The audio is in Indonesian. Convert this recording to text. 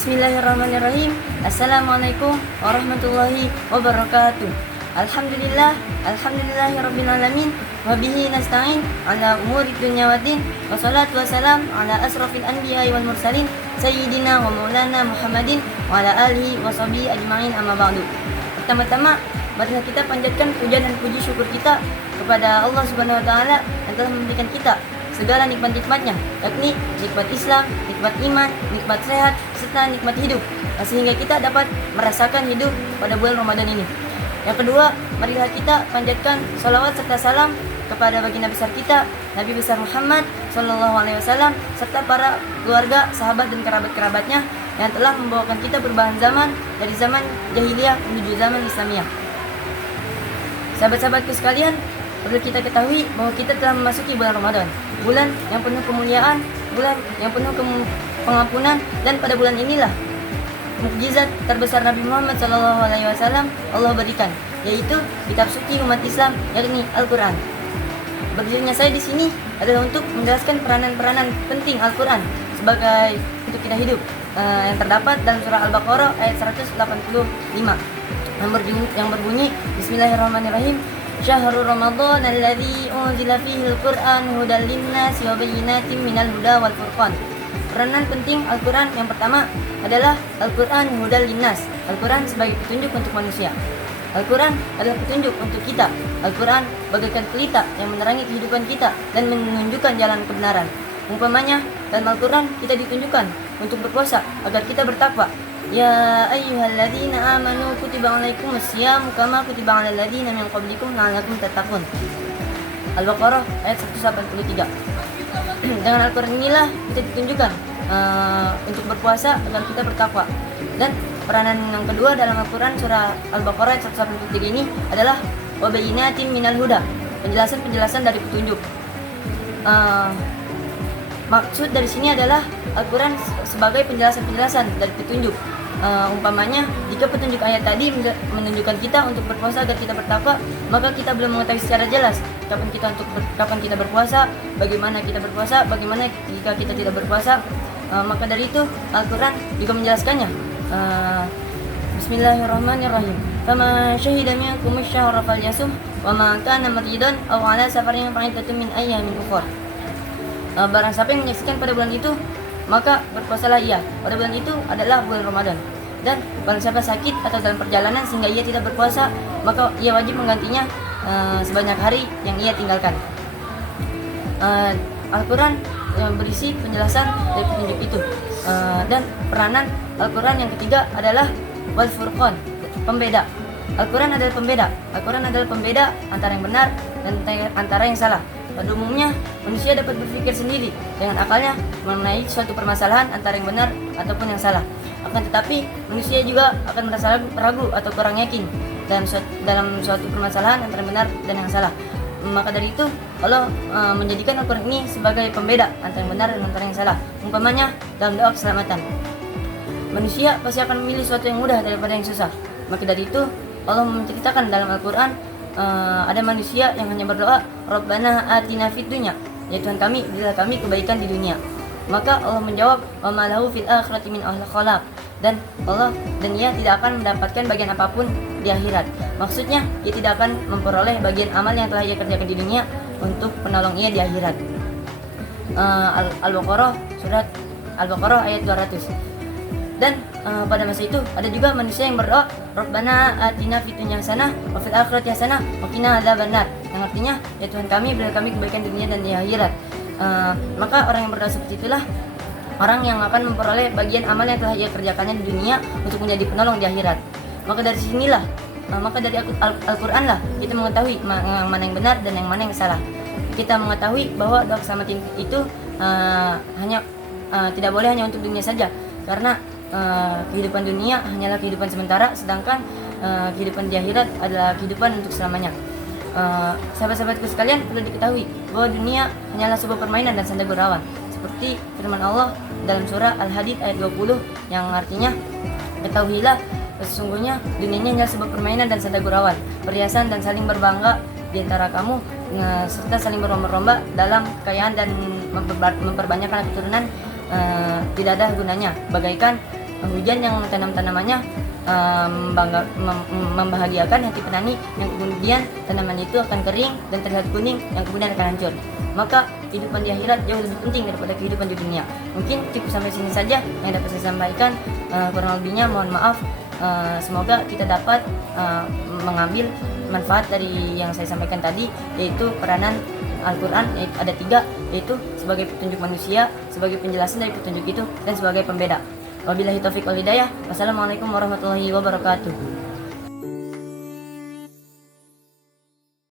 Bismillahirrahmanirrahim. Assalamualaikum warahmatullahi wabarakatuh. Alhamdulillah, alhamdulillahirabbil alamin. Wa bihi nasta'in ala umuri dunya waddin. Wassalatu wassalam ala asrofil anbiya'i wal mursalin sayyidina wa maulana Muhammadin wa ala alihi wa sahbihi ajma'in, amma ba'du. Pertama-tama, marilah kita panjatkan puja dan puji syukur kita kepada Allah Subhanahu wa taala yang telah memberikan kita segala nikmat-nikmatnya, yakni nikmat Islam, nikmat iman, nikmat sehat, serta nikmat hidup, sehingga kita dapat merasakan hidup pada bulan Ramadan ini. Yang kedua, marilah kita panjatkan salawat serta salam kepada baginda besar kita, Nabi besar Muhammad SAW, serta para keluarga, sahabat dan kerabat-kerabatnya yang telah membawakan kita perubahan zaman dari zaman jahiliyah menuju zaman Islamiyah. Sahabat-sahabatku sekalian, perlu kita ketahui bahwa kita telah memasuki bulan Ramadan, bulan yang penuh kemuliaan, bulan yang penuh pengampunan, dan pada bulan inilah mukjizat terbesar Nabi Muhammad SAW Allah berikan, yaitu kitab suci umat Islam, yakni Al-Quran. Berdirinya saya di sini adalah untuk menjelaskan peranan-peranan penting Al-Quran sebagai untuk kita hidup, yang terdapat dalam surah Al-Baqarah ayat 185 yang berbunyi Bismillahirrahmanirrahim. Syahrul Ramadan alladzi unzila fihi al-Qur'an hudan lin-nasi wa bayyinatin minal huda wal furqan. Peranan penting Al-Quran yang pertama adalah Al-Quran hudan lin-nas. Al-Quran sebagai petunjuk untuk manusia. Al-Quran adalah petunjuk untuk kita. Al-Quran bagaikan pelita yang menerangi kehidupan kita dan menunjukkan jalan kebenaran. Umpamanya, dalam Al-Quran kita ditunjukkan untuk berpuasa agar kita bertakwa. Ya ayyuhalladzina amanu kutiba alaikumus syiyamu kama kutiba alal ladzina min qablikum la'allakum tattaqun. Al-Baqarah ayat 183. Dengan Al-Quran inilah kita ditunjukkan untuk berpuasa agar kita bertakwa. Dan peranan yang kedua dalam Al-Quran surah Al-Baqarah ayat 183 ini adalah wabayyinatin minal huda, penjelasan-penjelasan dari petunjuk. Maksud dari sini adalah Al-Quran sebagai penjelasan-penjelasan dari petunjuk. Umpamanya, jika petunjuk ayat tadi menunjukkan kita untuk berpuasa agar kita bertakwa, maka kita belum mengetahui secara jelas kapan kita berpuasa, bagaimana kita berpuasa, bagaimana jika kita tidak berpuasa. Maka dari itu Al-Quran juga menjelaskannya. Bismillahirrahmanirrahim. Fama syahida minkum asy-syahra falyasum wa ma kana maridan aw ala safarin fa'iddatun min ayyamin ukhra. Barang siapa yang menyaksikan pada bulan itu, maka berpuasalah ia. Pada bulan itu adalah bulan Ramadan. Dan barang siapa sakit atau dalam perjalanan sehingga ia tidak berpuasa, maka ia wajib menggantinya sebanyak hari yang ia tinggalkan. Al-Quran yang berisi penjelasan dari petunjuk itu. Dan peranan Al-Quran yang ketiga adalah wal furqan, pembeda. Al-Quran adalah pembeda. Al-Quran adalah pembeda antara yang benar dan antara yang salah. Pada umumnya, manusia dapat berpikir sendiri dengan akalnya mengenai suatu permasalahan antara yang benar ataupun yang salah. Akan tetapi, manusia juga akan merasa ragu atau kurang yakin dalam suatu permasalahan antara yang benar dan yang salah. Maka dari itu, Allah menjadikan Al-Quran ini sebagai pembeda antara yang benar dan antara yang salah. Umpamanya, dalam doa keselamatan, manusia pasti akan memilih sesuatu yang mudah daripada yang susah. Maka dari itu, Allah menceritakan dalam Al-Quran, ada manusia yang hanya berdoa Rabbana atina fid dunya, ya Tuhan kami, berilah kami kebaikan di dunia. Maka Allah menjawab wa ma lahu fil akhirati min khalaq, dan ia tidak akan mendapatkan bagian apapun di akhirat. Maksudnya, ia tidak akan memperoleh bagian amal yang telah ia kerjakan di dunia untuk penolong ia di akhirat. Al-Baqarah surat Al-Baqarah ayat 200. Dan pada masa itu ada juga manusia yang berdoa Rabbana atina fid dunya hasanah wa fil akhirati hasanah wa qina adzabannar, yang artinya ya Tuhan kami, berilah kami kebaikan di dunia dan di akhirat. Maka orang yang berdoa seperti itulah orang yang akan memperoleh bagian amal yang telah ia kerjakannya di dunia untuk menjadi penolong di akhirat. Maka dari sinilah dari Al-Quran lah kita mengetahui mana yang benar dan yang mana yang salah. Kita mengetahui bahwa doa keselamatan itu tidak boleh hanya untuk dunia saja, karena kehidupan dunia hanyalah kehidupan sementara, sedangkan kehidupan di akhirat adalah kehidupan untuk selamanya. Sahabat-sahabatku sekalian, perlu diketahui bahwa dunia hanyalah sebuah permainan dan senda gurauan, seperti firman Allah dalam surah Al-Hadid ayat 20 yang artinya, ketahuilah sesungguhnya dunia ini hanyalah sebuah permainan dan senda gurauan, perhiasan dan saling berbangga di antara kamu, serta saling berlomba-lomba dalam kekayaan dan memperbanyakkan keturunan, tidak ada gunanya, bagaikan hujan yang tanam-tanamannya membahagiakan hati petani, yang kemudian tanaman itu akan kering dan terlihat kuning, yang kemudian akan hancur. Maka kehidupan di akhirat jauh lebih penting daripada kehidupan di dunia. Mungkin cukup sampai sini saja yang dapat saya sampaikan. Kurang lebihnya mohon maaf. Semoga kita dapat mengambil manfaat dari yang saya sampaikan tadi, yaitu peranan Al-Quran. Ada 3, yaitu sebagai petunjuk manusia, sebagai penjelasan dari petunjuk itu, dan sebagai pembeda. Wabillahi taufiq wal hidayah. Wassalamualaikum warahmatullahi wabarakatuh.